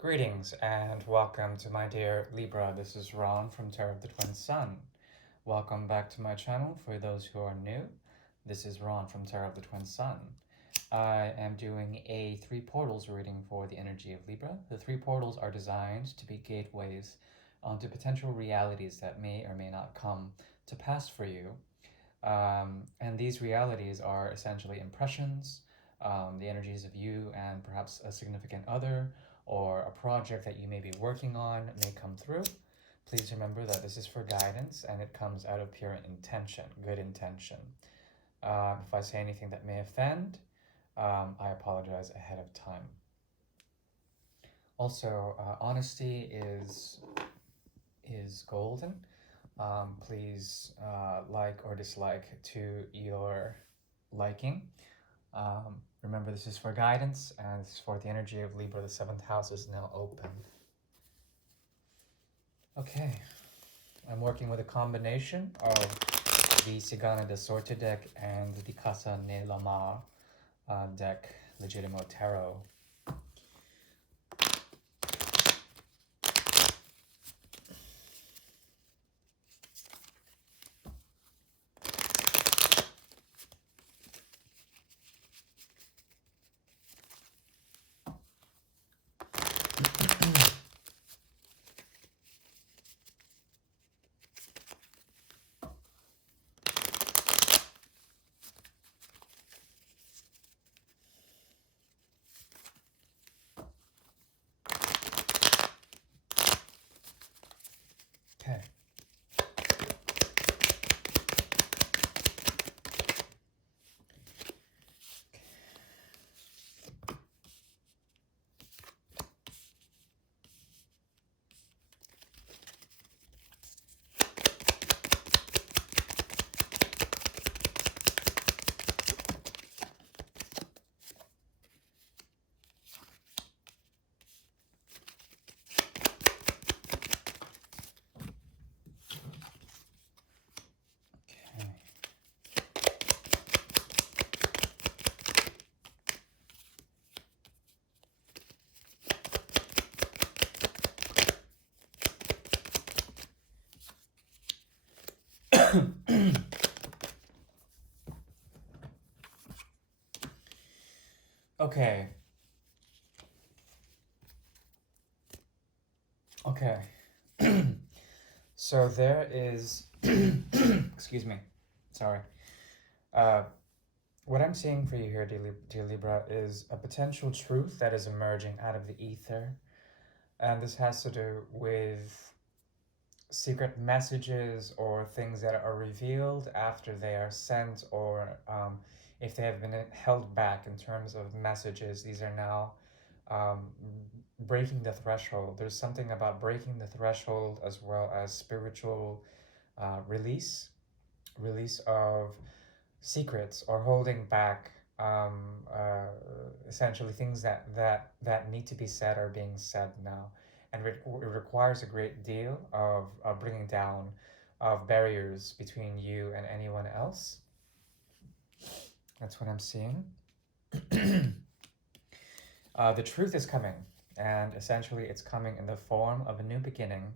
Greetings and welcome to my dear Libra. This is Ron from Tarot of the Twin Sun. Welcome back to my channel. For those who are new, this is Ron from Tarot of the Twin Sun. I am doing a 3 portals reading for the energy of Libra. The 3 portals are designed to be gateways onto potential realities that may or may not come to pass for you. And these realities are essentially impressions, the energies of you and perhaps a significant other, or a project that you may be working on may come through. Please remember that this is for guidance and it comes out of pure intention, good intention. If I say anything that may offend, I apologize ahead of time. Also, honesty is golden. Please like or dislike to your liking. Remember, this is for guidance, and this is for the energy of Libra. The 7th house is now open. Okay, I'm working with a combination of the Cigana de Sorte deck and the Casa Ne Lamar deck, Legitimo Tarot. Okay. Okay. Okay. So there is, excuse me, sorry. What I'm seeing for you here, dear Libra, is a potential truth that is emerging out of the ether. And this has to do with secret messages or things that are revealed after they are sent, or if they have been held back in terms of messages. These are now um, breaking the threshold. There's something about breaking the threshold as well as spiritual release of secrets, or holding back essentially things that need to be said are being said now, and it requires a great deal of bringing down of barriers between you and anyone else. That's what I'm seeing. The truth is coming, and essentially it's coming in the form of a new beginning,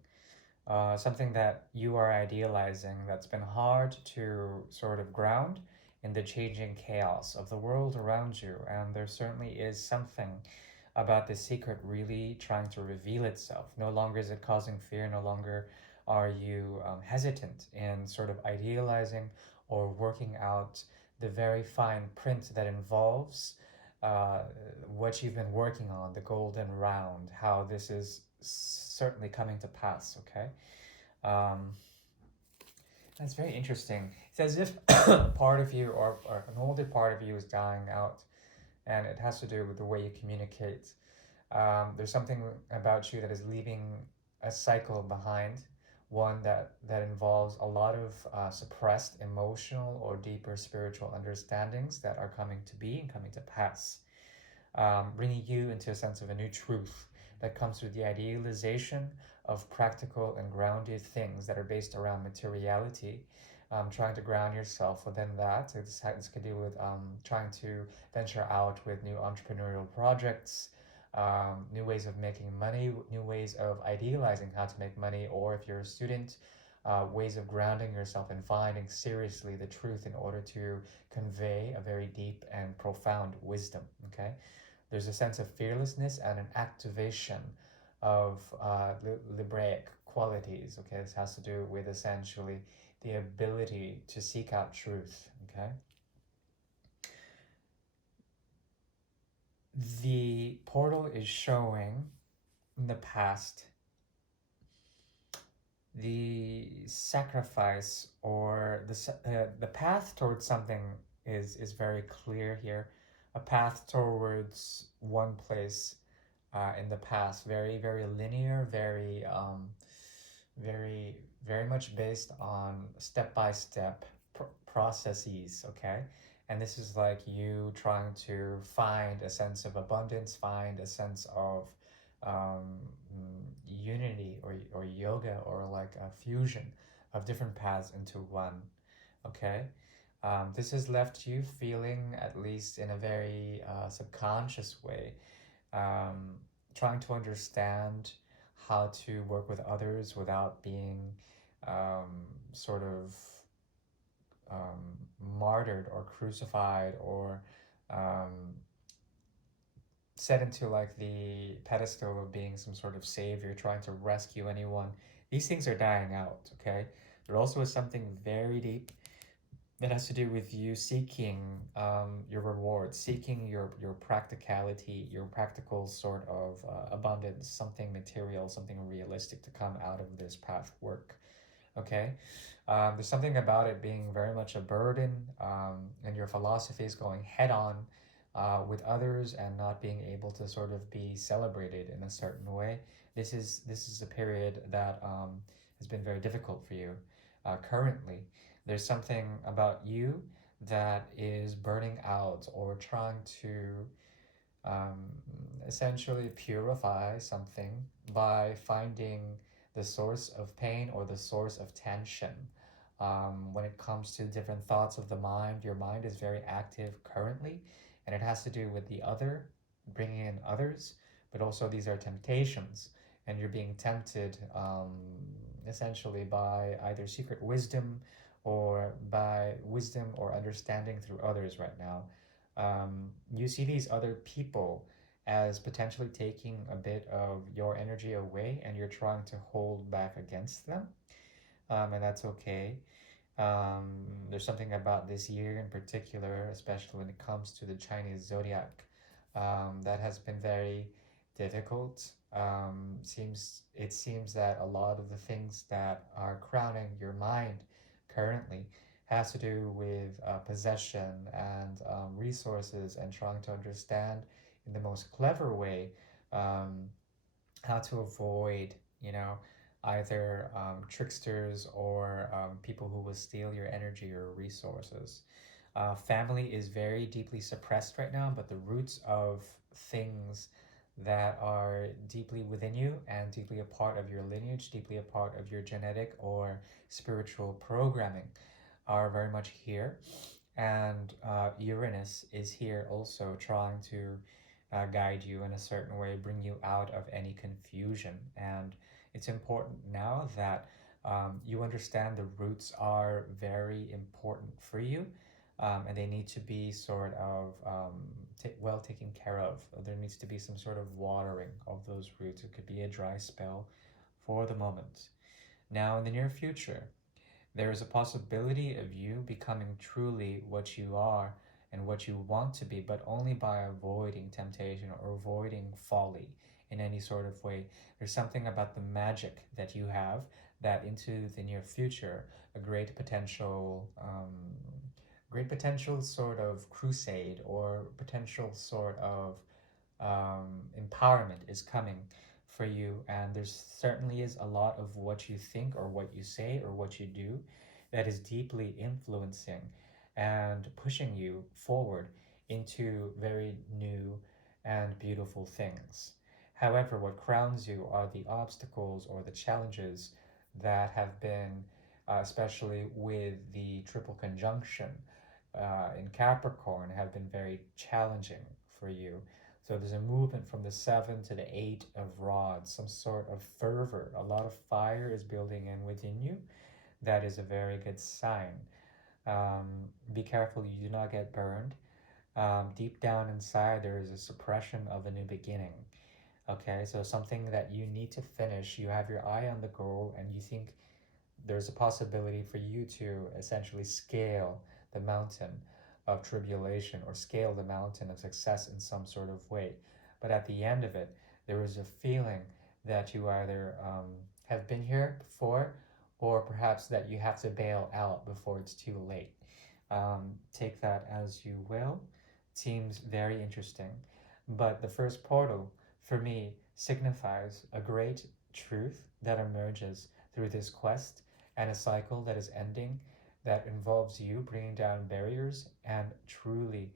something that you are idealizing that's been hard to sort of ground in the changing chaos of the world around you. And there certainly is something about this secret really trying to reveal itself. No longer is it causing fear, no longer are you hesitant in sort of idealizing or working out the very fine print that involves what you've been working on, the golden round, how this is certainly coming to pass, okay? That's very interesting. It's as if part of you, or an older part of you, is dying out, and it has to do with the way you communicate. There's something about you that is leaving a cycle behind, one that involves a lot of suppressed emotional or deeper spiritual understandings that are coming to be and coming to pass, bringing you into a sense of a new truth that comes through the idealization of practical and grounded things that are based around materiality. Trying to ground yourself within that. This could do with trying to venture out with new entrepreneurial projects, new ways of making money, new ways of idealizing how to make money, or if you're a student, ways of grounding yourself and finding seriously the truth in order to convey a very deep and profound wisdom. Okay, there's a sense of fearlessness and an activation of Libraic qualities. Okay, this has to do with essentially the ability to seek out truth. Okay, the portal is showing in the past the sacrifice or the path towards something is very clear here. A path towards one place in the past, very linear, very very much based on step by step processes. Okay, and this is like you trying to find a sense of abundance, find a sense of um, unity or yoga or like a fusion of different paths into one. Okay, this has left you feeling, at least in a very subconscious way, um, trying to understand how to work with others without being sort of martyred or crucified or um, set into like the pedestal of being some sort of savior, trying to rescue anyone. These things are dying out, okay? There also is something very deep that has to do with you seeking your reward, seeking your practicality, your practical sort of abundance, something material, something realistic to come out of this path work. Okay, there's something about it being very much a burden, and your philosophy is going head on with others and not being able to sort of be celebrated in a certain way. This is a period that has been very difficult for you currently. There's something about you that is burning out or trying to um, essentially purify something by finding the source of pain or the source of tension. When it comes to different thoughts of the mind, your mind is very active currently, and it has to do with the other, bringing in others, but also these are temptations, and you're being tempted essentially by either secret wisdom or by wisdom or understanding through others right now. You see these other people as potentially taking a bit of your energy away, and you're trying to hold back against them, and that's okay. There's something about this year in particular, especially when it comes to the Chinese zodiac, that has been very difficult. It seems that a lot of the things that are crowning your mind currently has to do with possession and resources and trying to understand in the most clever way um, how to avoid, either tricksters or people who will steal your energy or resources. Family is very deeply suppressed right now, but the roots of things that are deeply within you and deeply a part of your lineage, deeply a part of your genetic or spiritual programming are very much here. And Uranus is here also trying to guide you in a certain way, bring you out of any confusion. And it's important now that you understand the roots are very important for you, and they need to be sort of well taken care of. There needs to be some sort of watering of those roots. It could be a dry spell for the moment. Now, in the near future, there is a possibility of you becoming truly what you are and what you want to be, but only by avoiding temptation or avoiding folly in any sort of way. There's something about the magic that you have that into the near future, a great potential sort of crusade or potential sort of empowerment is coming for you, and there certainly is a lot of what you think or what you say or what you do that is deeply influencing and pushing you forward into very new and beautiful things. However, what crowns you are the obstacles or the challenges that have been, especially with the triple conjunction in Capricorn, have been very challenging for you. So there's a movement from the 7 to the 8 of rods, some sort of fervor. A lot of fire is building in within you. That is a very good sign. Be careful you do not get burned. Deep down inside, there is a suppression of a new beginning. Okay, so something that you need to finish, you have your eye on the goal, and you think there's a possibility for you to essentially scale the mountain of tribulation or scale the mountain of success in some sort of way. But at the end of it, there is a feeling that you either have been here before, or perhaps that you have to bail out before it's too late. Take that as you will. Seems very interesting. But the first portal, for me, signifies a great truth that emerges through this quest and a cycle that is ending that involves you bringing down barriers and truly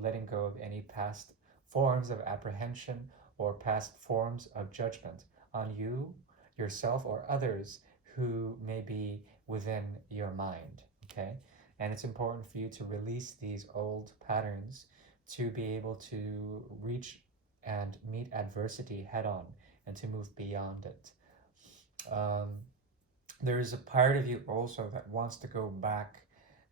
letting go of any past forms of apprehension or past forms of judgment on you, yourself, or others who may be within your mind. Okay? And it's important for you to release these old patterns to be able to reach and meet adversity head on and to move beyond it. Um, there is a part of you also that wants to go back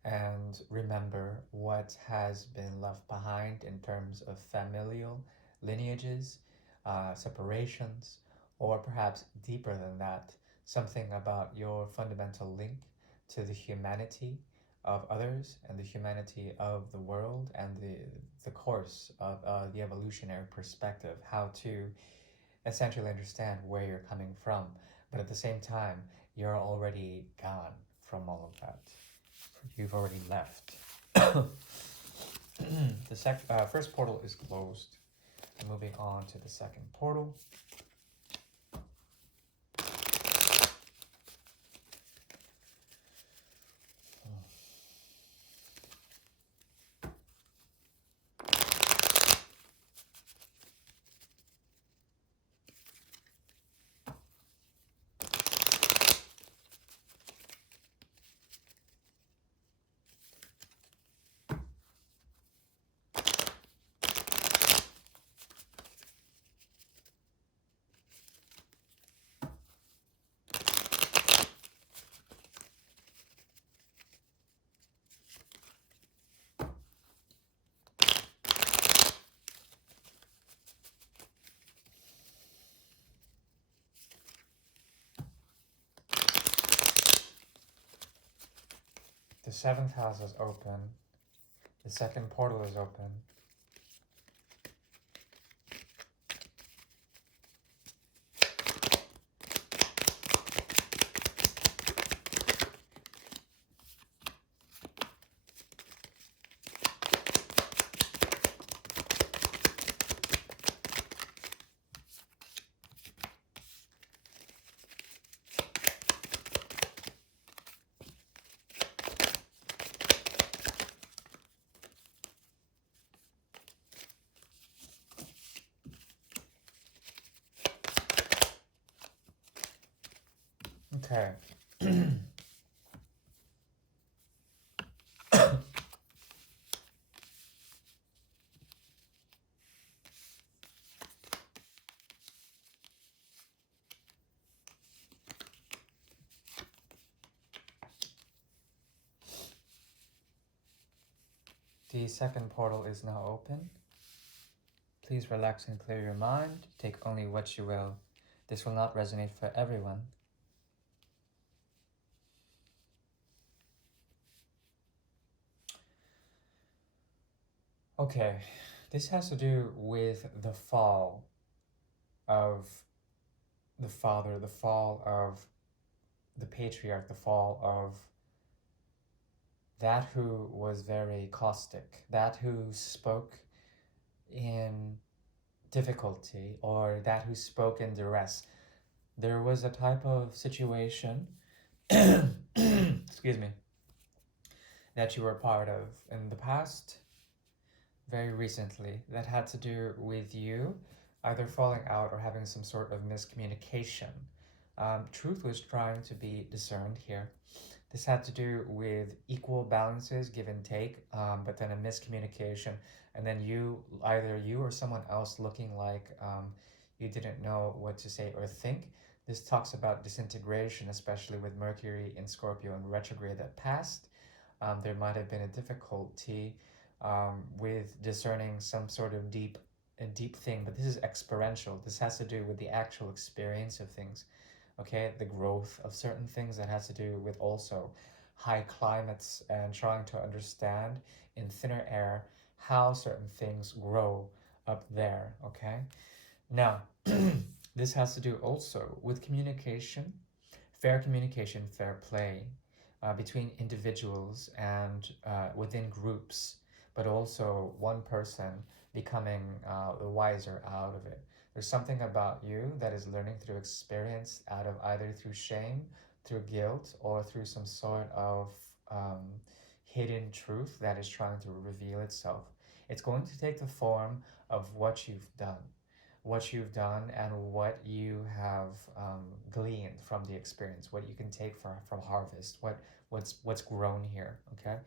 and remember what has been left behind in terms of familial lineages, separations, or perhaps deeper than that, something about your fundamental link to the humanity of others and the humanity of the world and the course of the evolutionary perspective, how to essentially understand where you're coming from. But at the same time, you're already gone from all of that. You've already left. The first portal is closed. Moving on to the second portal. The seventh house is open. The second portal is open. Okay. The second portal is now open. Please relax and clear your mind. Take only what you will. This will not resonate for everyone. Okay, this has to do with the fall of the father, the fall of the patriarch, the fall of that who was very caustic, that who spoke in difficulty, or that who spoke in duress. There was a type of situation, excuse me, that you were part of in the past, very recently, that had to do with you either falling out or having some sort of miscommunication. Truth was trying to be discerned here. This had to do with equal balances, give and take, but then a miscommunication, and then either you or someone else looking like you didn't know what to say or think. This talks about disintegration, especially with Mercury in Scorpio and retrograde that passed. There might have been a difficulty with discerning some sort of a deep thing, but this is experiential. This has to do with the actual experience of things, okay? The growth of certain things that has to do with also high climates and trying to understand in thinner air how certain things grow up there, okay? Now, this has to do also with communication, fair play between individuals and within groups, but also one person becoming the wiser out of it. There's something about you that is learning through experience, out of either through shame, through guilt, or through some sort of um, hidden truth that is trying to reveal itself. It's going to take the form of what you've done and what you have gleaned from the experience, what you can take from harvest, what's grown here. Okay,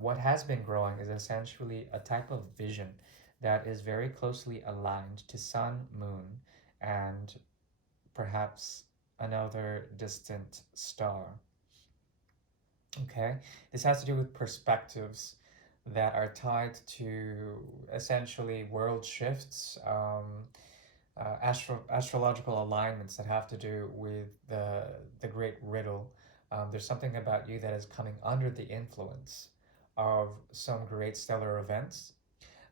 what has been growing is essentially a type of vision that is very closely aligned to sun, moon, and perhaps another distant star. Okay, this has to do with perspectives that are tied to essentially world shifts, astrological alignments that have to do with the great riddle. There's something about you that is coming under the influence of some great stellar events,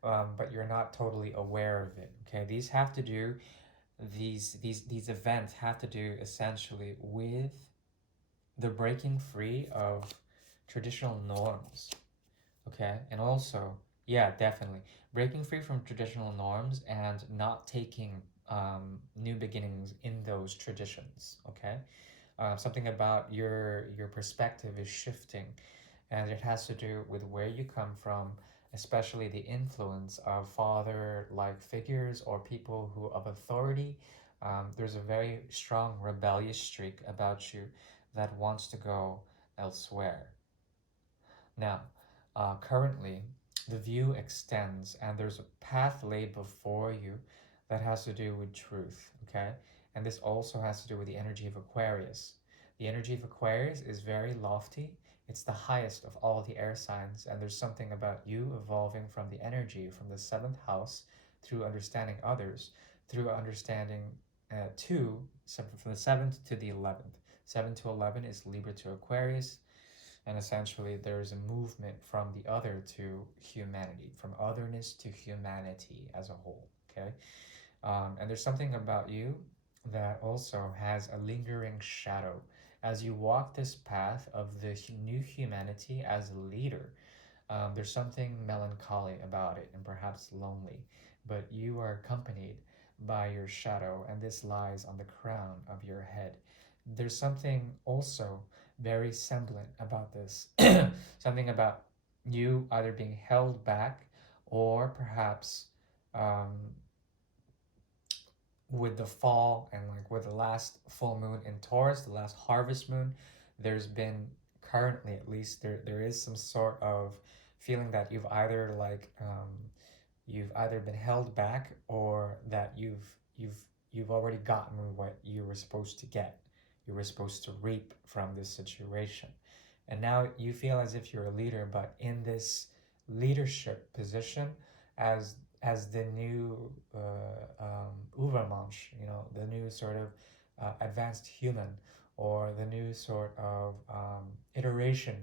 but you're not totally aware of it. Okay, these events have to do essentially with the breaking free of traditional norms. Okay, and also, yeah, definitely breaking free from traditional norms and not taking new beginnings in those traditions. Okay, something about your perspective is shifting, and it has to do with where you come from, especially the influence of father-like figures or people who of authority. There's a very strong rebellious streak about you that wants to go elsewhere. Now, currently, the view extends and there's a path laid before you that has to do with truth, okay? And this also has to do with the energy of Aquarius. The energy of Aquarius is very lofty. It's the highest of all the air signs, and there's something about you evolving from the energy from the seventh house through understanding others, through understanding from the seventh to the 11th. 7 to 11 is Libra to Aquarius, and essentially there's a movement from the other to humanity, from otherness to humanity as a whole. Okay, and there's something about you that also has a lingering shadow as you walk this path of the new humanity as a leader. There's something melancholy about it and perhaps lonely, but you are accompanied by your shadow, and this lies on the crown of your head. There's something also very semblant about this. Something about you either being held back or perhaps um, with the fall and like with the last full moon in Taurus, the last harvest moon, there's been currently at least there is some sort of feeling that you've either been held back or that you've already gotten what you were supposed to get. You were supposed to reap from this situation. And now you feel as if you're a leader, but in this leadership position as the new Übermensch, the new sort of advanced human, or the new sort of iteration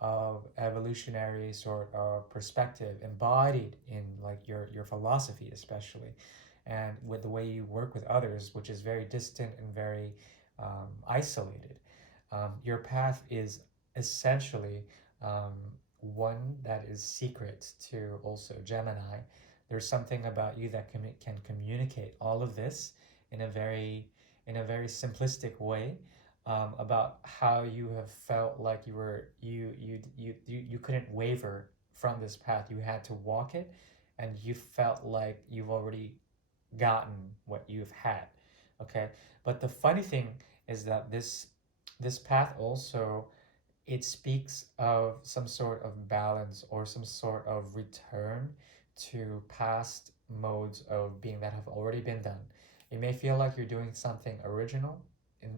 of evolutionary sort of perspective embodied in like your philosophy, especially, and with the way you work with others, which is very distant and very isolated. Your path is essentially um, one that is secret to also Gemini. There's something about you that can communicate all of this in a very simplistic way, about how you have felt like you couldn't waver from this path. You had to walk it, and you felt like you've already gotten what you've had. Okay, but the funny thing is that this path also it speaks of some sort of balance or some sort of return to past modes of being that have already been done. It may feel like you're doing something original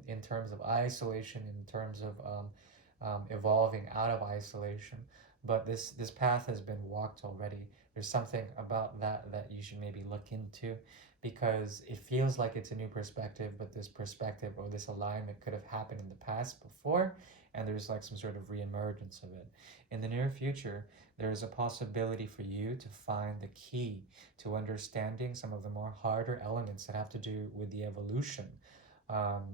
in terms of isolation, in terms of evolving out of isolation, but this path has been walked already. There's something about that you should maybe look into, because it feels like it's a new perspective, but this perspective or this alignment could have happened in the past before, and there's like some sort of reemergence of it. In the near future, there's a possibility for you to find the key to understanding some of the more harder elements that have to do with the evolution. Um,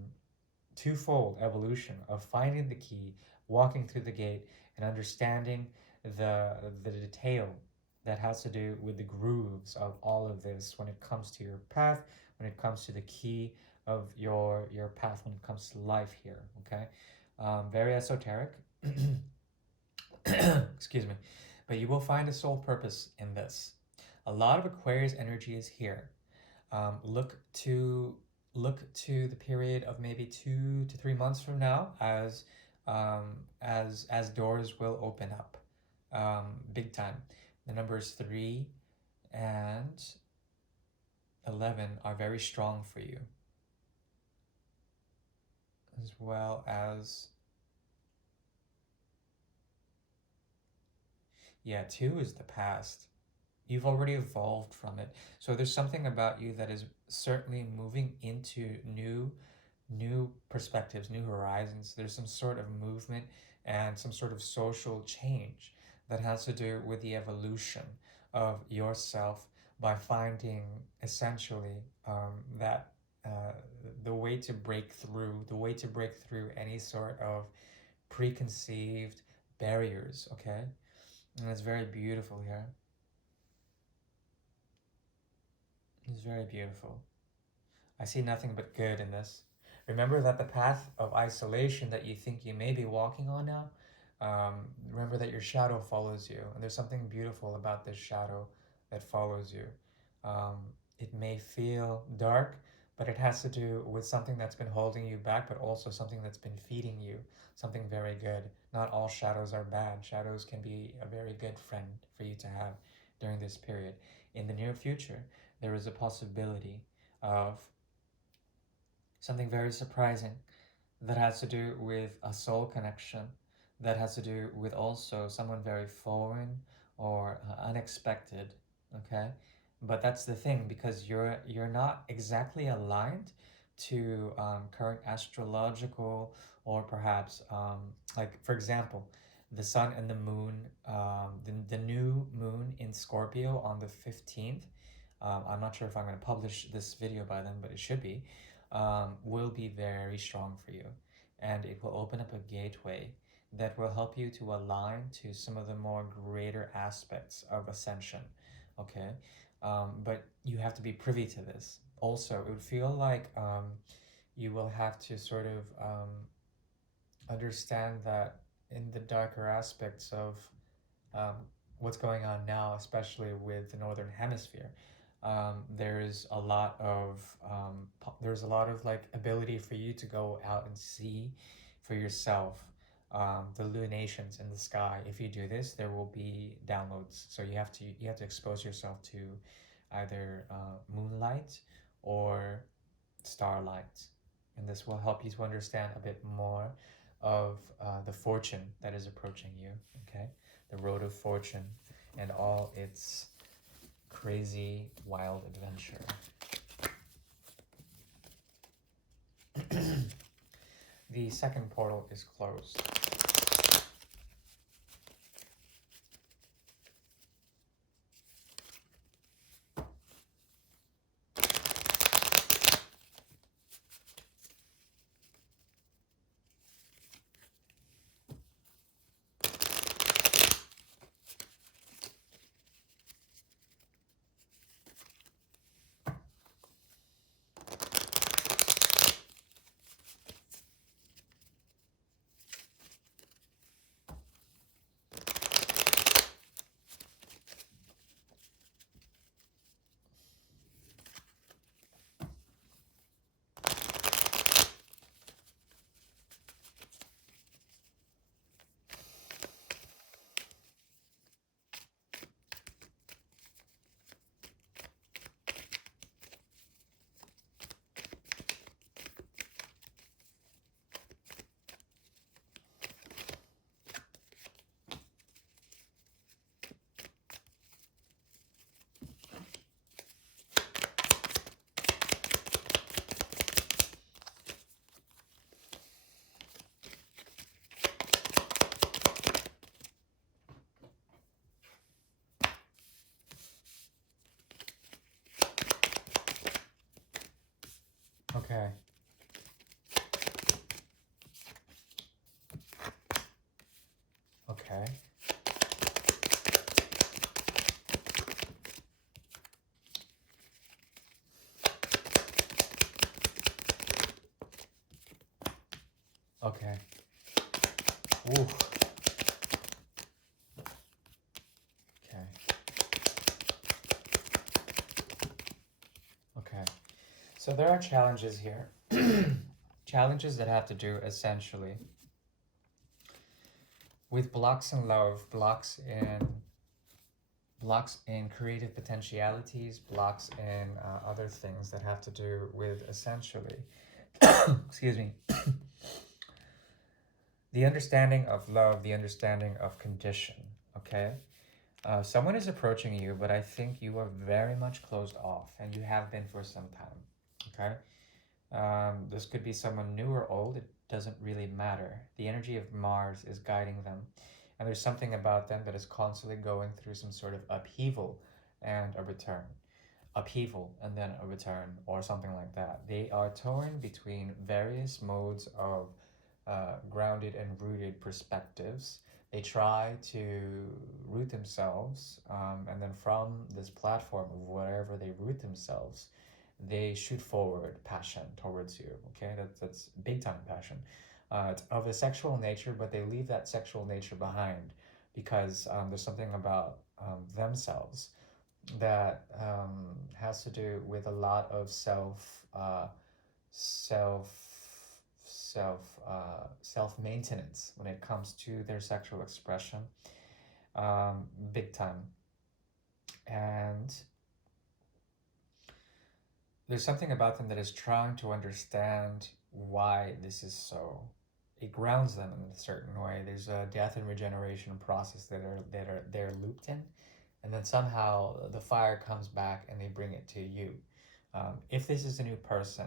Twofold evolution of finding the key, walking through the gate, and understanding the detail that has to do with the grooves of all of this when it comes to your path, when it comes to the key of your path, when it comes to life here. Okay, very esoteric. Excuse me, but you will find a soul purpose in this. A lot of Aquarius energy is here. Look to the period of maybe 2 to 3 months from now as doors will open up, big time. The numbers 3 and 11 are very strong for you, as well as, yeah, 2 is the past. You've already evolved from it. So there's something about you that is certainly moving into new perspectives, new horizons. There's some sort of movement and some sort of social change that has to do with the evolution of yourself by finding essentially that uh, the way to break through any sort of preconceived barriers. Okay, and it's very beautiful here. It's very beautiful. I see nothing but good in this. Remember that the path of isolation that you think you may be walking on now, remember that your shadow follows you, and there's something beautiful about this shadow that follows you. Um, it may feel dark, but it has to do with something that's been holding you back, but also something that's been feeding you, something very good. Not all shadows are bad. Shadows can be a very good friend for you to have during this period. In the near future, there is a possibility of something very surprising that has to do with a soul connection, that has to do with also someone very foreign or unexpected. Okay, but that's the thing, because you're not exactly aligned to current astrological, or perhaps like, for example, the sun and the moon, the new moon in Scorpio on the 15th. I'm not sure if I'm going to publish this video by then, but it should be, will be very strong for you. And it will open up a gateway that will help you to align to some of the more greater aspects of ascension. Okay? But you have to be privy to this. Also, it would feel like you will have to sort of understand that in the darker aspects of um, what's going on now, especially with the northern hemisphere. There's a lot of like ability for you to go out and see for yourself the lunations in the sky. If you do this, there will be downloads. So you have to expose yourself to either moonlight or starlight, and this will help you to understand a bit more of the fortune that is approaching you. Okay, the road of fortune and all its crazy, wild adventure. The second portal is closed. Okay. Okay. Okay. Ooh. Okay. Okay. So there are challenges here. Challenges that have to do essentially with blocks in love, blocks in creative potentialities, blocks in other things that have to do with essentially, excuse me, the understanding of love, the understanding of condition. Okay, someone is approaching you, but I think you are very much closed off, and you have been for some time. Okay, this could be someone new or old. It doesn't really matter. The energy of Mars is guiding them, and there's something about them that is constantly going through some sort of upheaval and a return. Upheaval and then a return, or something like that. They are torn between various modes of grounded and rooted perspectives. They try to root themselves, and then from this platform of wherever they root themselves, they shoot forward passion towards you. Okay, that's big time passion. It's of a sexual nature, but they leave that sexual nature behind because there's something about themselves that has to do with a lot of self self maintenance when it comes to their sexual expression, big time. And there's something about them that is trying to understand why this is so. It grounds them in a certain way. There's a death and regeneration process that are they're looped in, and then somehow the fire comes back and they bring it to you. If this is a new person,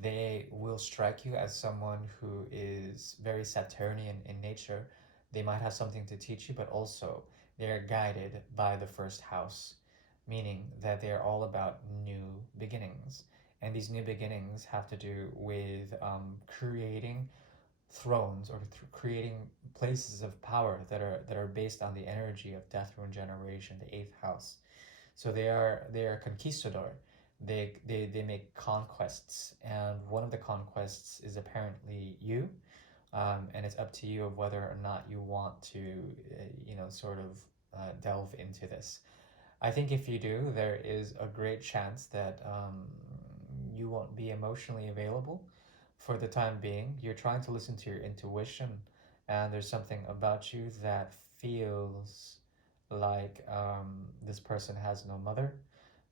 they will strike you as someone who is very Saturnian in nature. They might have something to teach you, but also they're guided by the first house, meaning that they're all about new beginnings. And these new beginnings have to do with creating thrones or creating places of power that are based on the energy of death and generation, the eighth house. So they are conquistador. They make conquests, and one of the conquests is apparently you, and it's up to you of whether or not you want to, sort of delve into this. I think if you do, there is a great chance that you won't be emotionally available for the time being. You're trying to listen to your intuition, and there's something about you that feels like this person has no mother,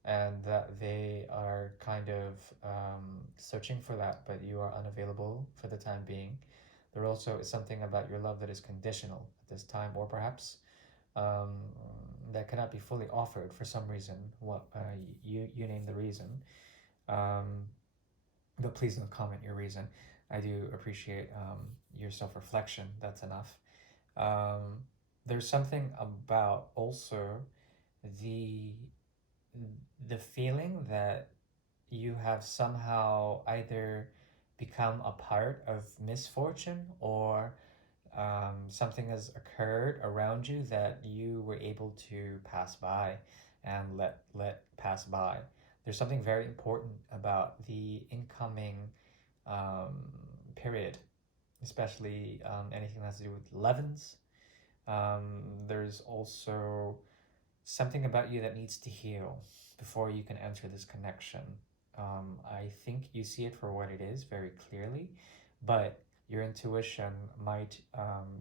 and that they are kind of searching for that, but you are unavailable for the time being. There also is something about your love that is conditional at this time, or perhaps um, that cannot be fully offered for some reason. What you name the reason, um, but please don't comment your reason. I do appreciate your self reflection. That's enough. Um, there's something about also the the feeling that you have somehow either become a part of misfortune, or something has occurred around you that you were able to pass by and let pass by. There's something very important about the incoming um, period, especially anything that has to do with 11s. There's also something about you that needs to heal before you can enter this connection. I think you see it for what it is very clearly, but your intuition might,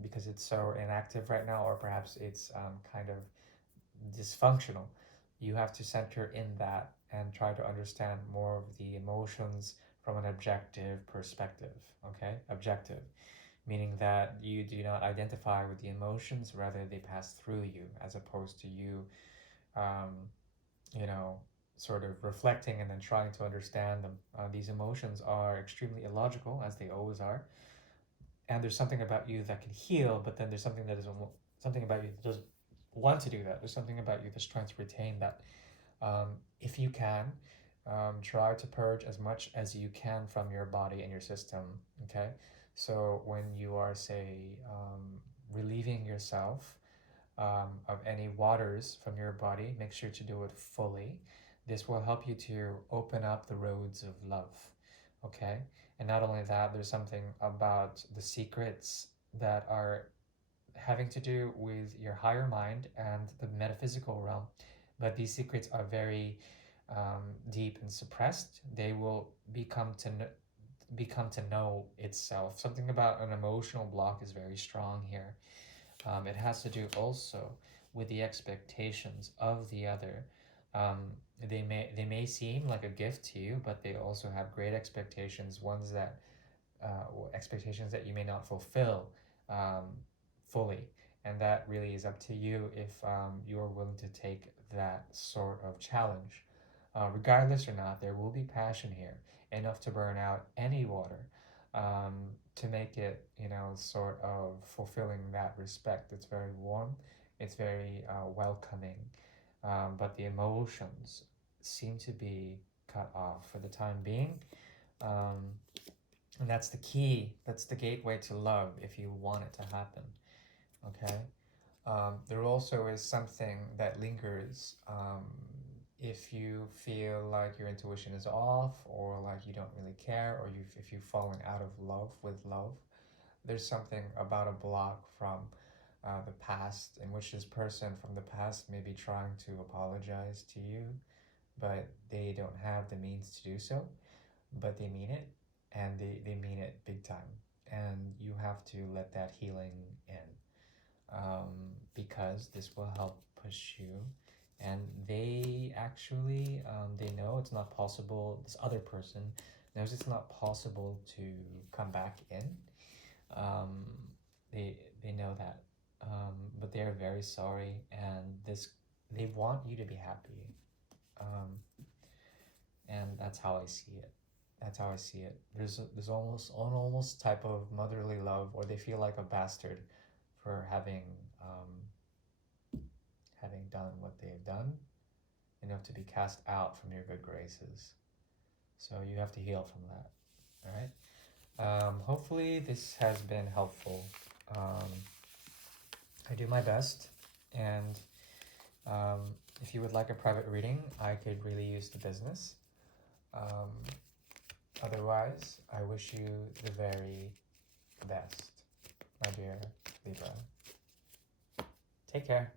because it's so inactive right now, or perhaps it's kind of dysfunctional, you have to center in that and try to understand more of the emotions from an objective perspective. Okay, objective, meaning that you do not identify with the emotions, rather they pass through you, as opposed to you um, you know, sort of reflecting and then trying to understand them. These emotions are extremely illogical, as they always are, and there's something about you that can heal, but then there's something that is something about you that doesn't want to do that. There's something about you that's trying to retain that. If you can, Try to purge as much as you can from your body and your system, okay? So when you are, say, relieving yourself of any waters from your body, make sure to do it fully. This will help you to open up the roads of love, okay? And not only that, there's something about the secrets that are having to do with your higher mind and the metaphysical realm. But these secrets are very deep and suppressed. They will become to know itself. Something about an emotional block is very strong here. It has to do also with the expectations of the other. Um, they may seem like a gift to you, but they also have great expectations. Ones that expectations that you may not fulfill um, fully, and that really is up to you if you're willing to take that sort of challenge. Regardless or not, there will be passion here, enough to burn out any water, to make it, sort of fulfilling that respect. It's very warm, it's very welcoming, but the emotions seem to be cut off for the time being. Um, and that's the key, that's the gateway to love if you want it to happen, okay? There also is something that lingers if you feel like your intuition is off, or like you don't really care, or if you've fallen out of love with love. There's something about a block from the past, in which this person from the past may be trying to apologize to you, but they don't have the means to do so, but they mean it, and they mean it big time. And you have to let that healing in, because this will help push you. And they actually, they know it's not possible. This other person knows it's not possible to come back in. Um, they know that, but they are very sorry, and they want you to be happy. Um, and that's how I see it. That's how I see it. There's almost an almost type of motherly love, or they feel like a bastard for having done what they've done, enough to be cast out from your good graces. So you have to heal from that. All right. Hopefully this has been helpful. I do my best, and if you would like a private reading, I could really use the business. Um, Otherwise, I wish you the very best, my dear Libra. Take care.